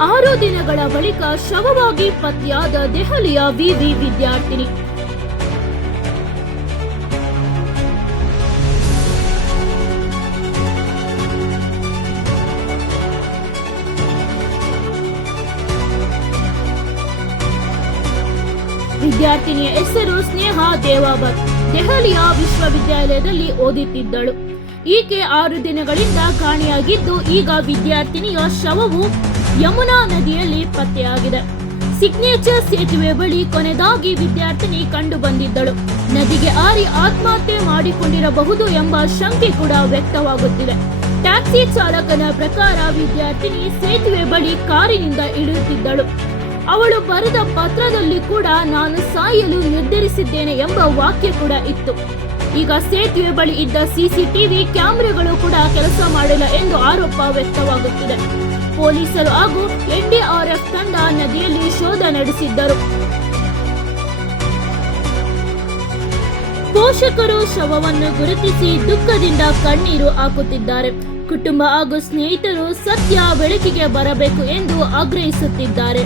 ಆರು ದಿನಗಳ ಬಳಿಕ ಶವವಾಗಿ ಪತ್ತೆಯಾದ ದೆಹಲಿಯ ವಿವಿ ವಿದ್ಯಾರ್ಥಿನಿ. ವಿದ್ಯಾರ್ಥಿನಿಯ ಹೆಸರು ಸ್ನೇಹ ದೇವಾಬತ್. ದೆಹಲಿಯ ವಿಶ್ವವಿದ್ಯಾಲಯದಲ್ಲಿ ಓದುತ್ತಿದ್ದಳು. ಈಕೆ ಆರು ದಿನಗಳಿಂದ ಕಾಣೆಯಾಗಿದ್ದು ಈಗ ವಿದ್ಯಾರ್ಥಿನಿಯ ಶವವು ಯಮುನಾ ನದಿಯಲ್ಲಿ ಪತ್ತೆಯಾಗಿದೆ. ಸಿಗ್ನೇಚರ್ ಸೇತುವೆ ಬಳಿ ಕೊನೆದಾಗಿ ವಿದ್ಯಾರ್ಥಿನಿ ಕಂಡು ಬಂದಿದ್ದಳು ನದಿಗೆ ಆರಿ ಆತ್ಮಹತ್ಯೆ ಮಾಡಿಕೊಂಡಿರಬಹುದು ಎಂಬ ಶಂಕೆ ಕೂಡ ವ್ಯಕ್ತವಾಗುತ್ತಿದೆ. ಟ್ಯಾಕ್ಸಿ ಚಾಲಕನ ಪ್ರಕಾರ ವಿದ್ಯಾರ್ಥಿನಿ ಸೇತುವೆ ಬಳಿ ಕಾರಿನಿಂದ ಇಳಿಯುತ್ತಿದ್ದಳು. ಅವಳು ಬರೆದ ಪತ್ರದಲ್ಲಿ ಕೂಡ ನಾನು ಸಾಯಲು ನಿರ್ಧರಿಸಿದ್ದೇನೆ ಎಂಬ ವಾಕ್ಯ ಕೂಡ ಇತ್ತು. ಈಗ ಸೇತುವೆ ಬಳಿ ಇದ್ದ ಸಿಸಿಟಿವಿ ಕ್ಯಾಮೆರಾಗಳು ಕೂಡ ಕೆಲಸ ಮಾಡಿಲ್ಲ ಎಂದು ಆರೋಪ ವ್ಯಕ್ತವಾಗುತ್ತಿದೆ. ಪೊಲೀಸರು ಹಾಗೂ ಎನ್ಡಿಆರ್ಎಫ್ ತಂಡ ನದಿಯಲ್ಲಿ ಶೋಧ ನಡೆಸಿದ್ದರು. ಪೋಷಕರು ಶವವನ್ನು ಗುರುತಿಸಿ ದುಃಖದಿಂದ ಕಣ್ಣೀರು ಹಾಕುತ್ತಿದ್ದಾರೆ. ಕುಟುಂಬ ಹಾಗೂ ಸ್ನೇಹಿತರು ಸತ್ಯ ಬೆಳಕಿಗೆ ಬರಬೇಕು ಎಂದು ಆಗ್ರಹಿಸುತ್ತಿದ್ದಾರೆ.